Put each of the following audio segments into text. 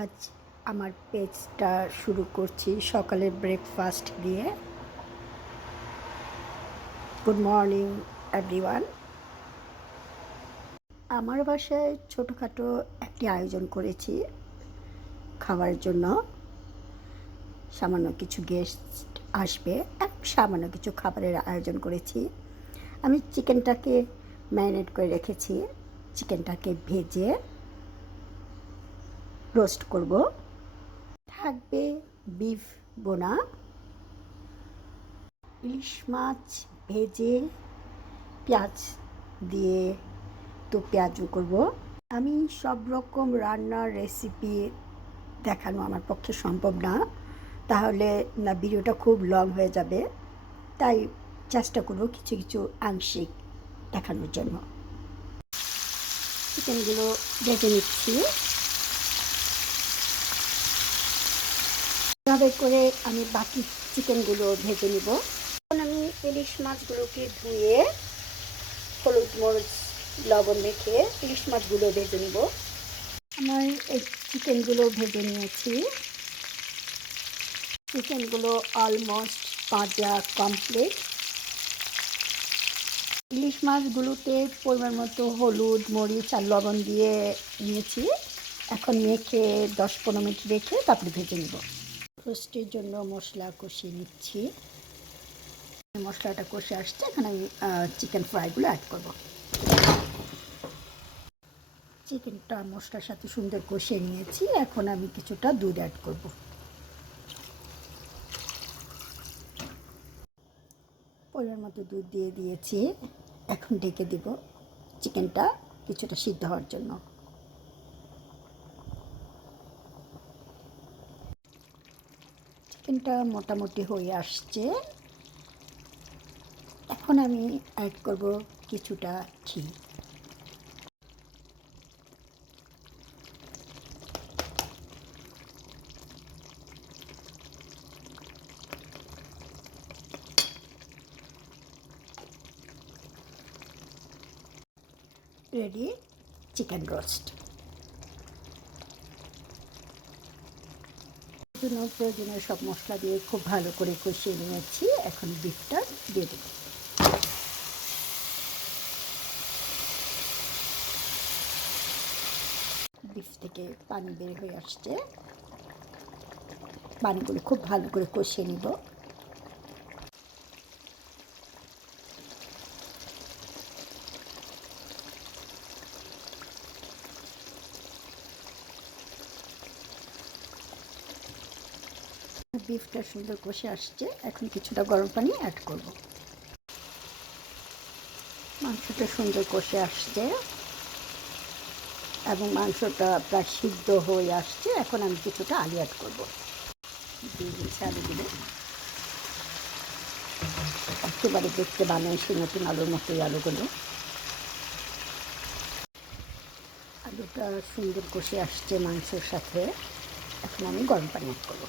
আজ আমার পেজটা শুরু করছি সকালের ব্রেকফাস্ট দিয়ে গুড মর্নিং এভরিওয়ান আমার বাসায় ছোটোখাটো একটি আয়োজন করেছি খাওয়ার জন্য। সামান্য কিছু গেস্ট আসবে। সামান্য কিছু খাবারের আয়োজন করেছি। আমি চিকেনটাকে ম্যারিনেট করে রেখেছি। চিকেনটাকে ভেজে রোস্ট করব। থাকবে বিফ বোনা, ইলিশ মাছ ভেজে পেঁয়াজ দিয়ে তো পেঁয়াজও করব। আমি সব রকম রান্নার রেসিপি দেখানো আমার পক্ষে সম্ভব না, তাহলে না ভিডিওটা খুব লং হয়ে যাবে, তাই চেষ্টা করব কিছু কিছু আংশিক দেখানোর জন্য। চিকেনগুলো ভেজে নিচ্ছি। এভাবে করে আমি বাকি চিকেনগুলো ভেজে নিব। এখন আমি ইলিশ মাছগুলোকে ধুয়ে হলুদ মরিচ, লবণ মেখে ইলিশ মাছগুলো ভেজে নিব। আমার এই চিকেনগুলো ভেজে নিয়েছি। চিকেনগুলো অলমোস্ট ভাজা কমপ্লিট ইলিশ মাছগুলোতে পরিমাণ মতো হলুদ, মরিচ আর লবণ দিয়ে নিয়েছি। এখন মেখে দশ পনেরো মিনিট রেখে তারপরে ভেজে নেব। রোস্টের জন্য মশলা কষিয়ে নিচ্ছি। মশলাটা কষে আসছে, এখন আমি চিকেন ফ্রাইগুলো অ্যাড করব। চিকেনটা মশলার সাথে সুন্দর কষিয়ে নিয়েছি, এখন আমি কিছুটা দুধ অ্যাড করব। পরিমাণ মতো দুধ দিয়ে দিয়েছি, এখন ঢেকে দিব চিকেনটা কিছুটা সিদ্ধ হওয়ার জন্য। চিকেনটা মোটামুটি হয়ে আসছে। এখন আমি অ্যাড করব কিছুটা ঘি। রেডি চিকেন রোস্ট জন্য প্রয়োজনীয় সব মশলা দিয়ে খুব ভালো করে কষিয়ে নিয়েছি। এখন বিটটা দিয়ে দেব। থেকে পানি বের হয়ে আসছে। পানিগুলো খুব ভালো করে কষিয়ে নিব। বিফটা সুন্দর কষে আসছে। এখন কিছুটা গরম পানি অ্যাড করব। মাংসটা সুন্দর কষে আসছে এবং মাংসটা প্রায় সিদ্ধ হয়ে আসছে। এখন আমি কিছুটা আলু অ্যাড করব। দিচ্ছি আলুগুলো একেবারে দেখতে বানিয়েছি নতুন আলুর মতোই আলুগুলো। আলুটা সুন্দর কষে আসছে মাংসের সাথে। এখন আমি গরম পানি অ্যাড করব।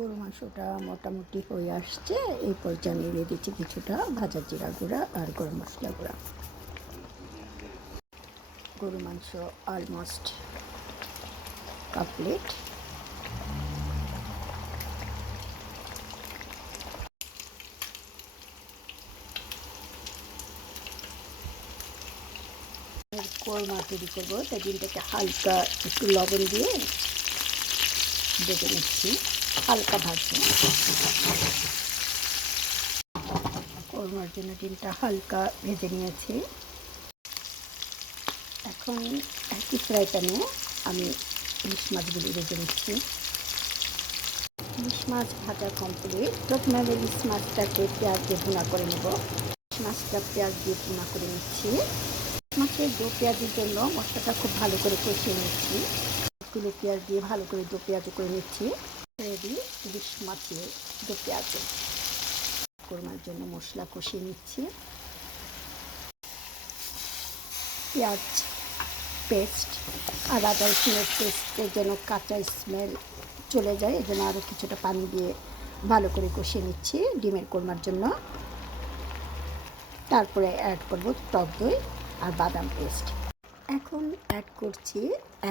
গরু মাংসটা মোটামুটি হয়ে আসছে। এই পর্যায়ে দিয়ে দিচ্ছি কিছুটা ভাজা জিরা গুঁড়া আর গরম মশলা গুঁড়া। গরু মাংস অলমোস্ট কমপ্লিট কোরমা তৈরি করব তাই দিনটাকে হালকা একটু লবণ দিয়ে বেজে নিচ্ছি। হালকা ভাজবো। কোরমার জন্য ডিমটা হালকা ভেজে নিয়েছি। এখন একই ফ্রাই প্যানে আমি ইলিশ মাছগুলি ভেজে নিচ্ছি। ইলিশ মাছ ভাজা কমপ্লিট প্রথমে আমি ইলিশ মাছটাকে পেঁয়াজ দিয়ে ভুনা করে নেব। ইলিশ মাছটা পেঁয়াজ দিয়ে ভুনা করে নিচ্ছি। মাছের দো পেঁয়াজের জন্য মশলাটা খুব ভালো করে কষিয়ে নিচ্ছি। গুলো পেঁয়াজ দিয়ে ভালো করে দো পেঁয়াজ করে নিচ্ছি। রেডি ইলিশ মাছের দো পেঁয়াজ কোরমার জন্য মশলা কষিয়ে নিচ্ছি। পেঁয়াজ পেস্ট আর আদা রসুনের পেস্টের জন্য কাঁচা স্মেল চলে যায় এই জন্য আরও কিছুটা পানি দিয়ে ভালো করে কষিয়ে নিচ্ছি ডিমের কোরমার জন্য। তারপরে অ্যাড করব টক দই আর বাদাম পেস্ট। এখন অ্যাড করছি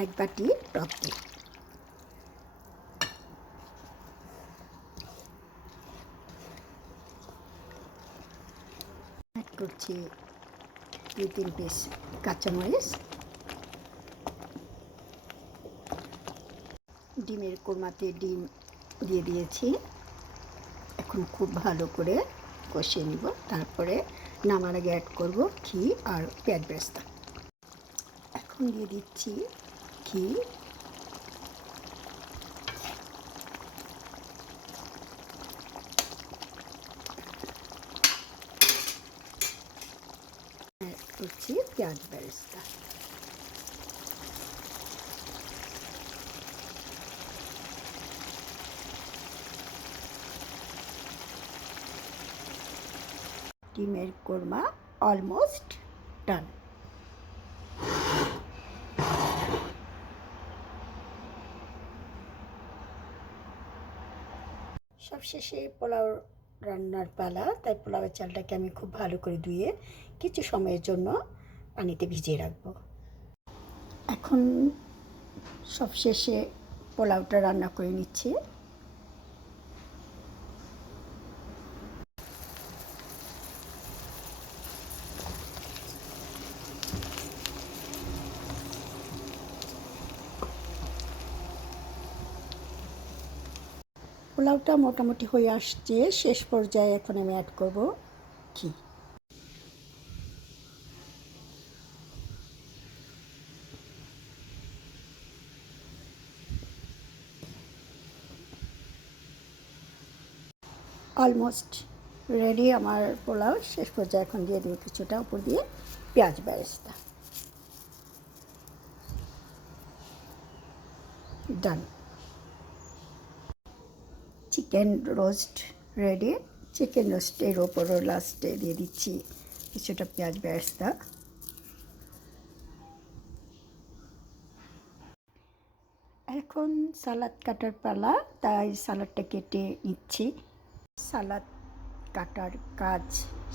এক বাটি টক দই। করছি দুই তিন পিস কাঁচামরিচ ডিমের কোরমাতে ডিম দিয়ে দিয়েছি। এখন খুব ভালো করে কষিয়ে নিব। তারপরে নামার আগে অ্যাড করব ঘি আর পেঁয়াজ বেরেস্তা। এখন দিয়ে দিচ্ছি ঘি অ্যাড করছি পেঁয়াজ বেরেস্তা ডিমের কোরমা অলমোস্ট ডান সবশেষে পোলাও রান্নার পালা, তাই পোলাওয়ের চালটাকে আমি খুব ভালো করে ধুয়ে কিছু সময়ের জন্য পানিতে ভিজিয়ে রাখব। এখন সবশেষে পোলাওটা রান্না করে নিচ্ছি। পোলাওটা মোটামুটি হয়ে আসছে। শেষ পর্যায়ে এখন আমি অ্যাড করব ঘি। অলমোস্ট রেডি আমার পোলাও। শেষ পর্যায়ে এখন দিয়ে দেবো কিছুটা উপর দিয়ে পেঁয়াজ বেরেস্তা। Done chicken roast ready chicken রোস্টের ওপরও লাস্টে দিয়ে দিচ্ছি কিছুটা পেঁয়াজ বেরেস্তা। এখন সালাদ কাটার পালা, তাই সালাদটা কেটে নিচ্ছি। সালাদ কাটার কাজ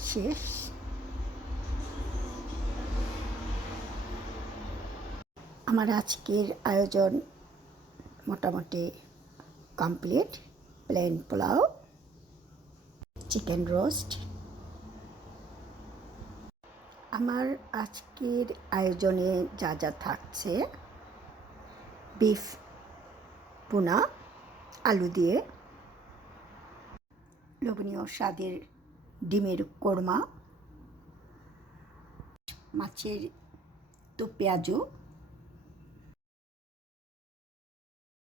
শেষ। আমার আজকের আয়োজন মোটামুটি complete plain pulao chicken roast আমার আজকের আয়োজনে যা যা থাকছে বিফ পোনা আলু দিয়ে লোভনীয় স্বাদের ডিমের কোরমা মাছের তো পেঁয়াজু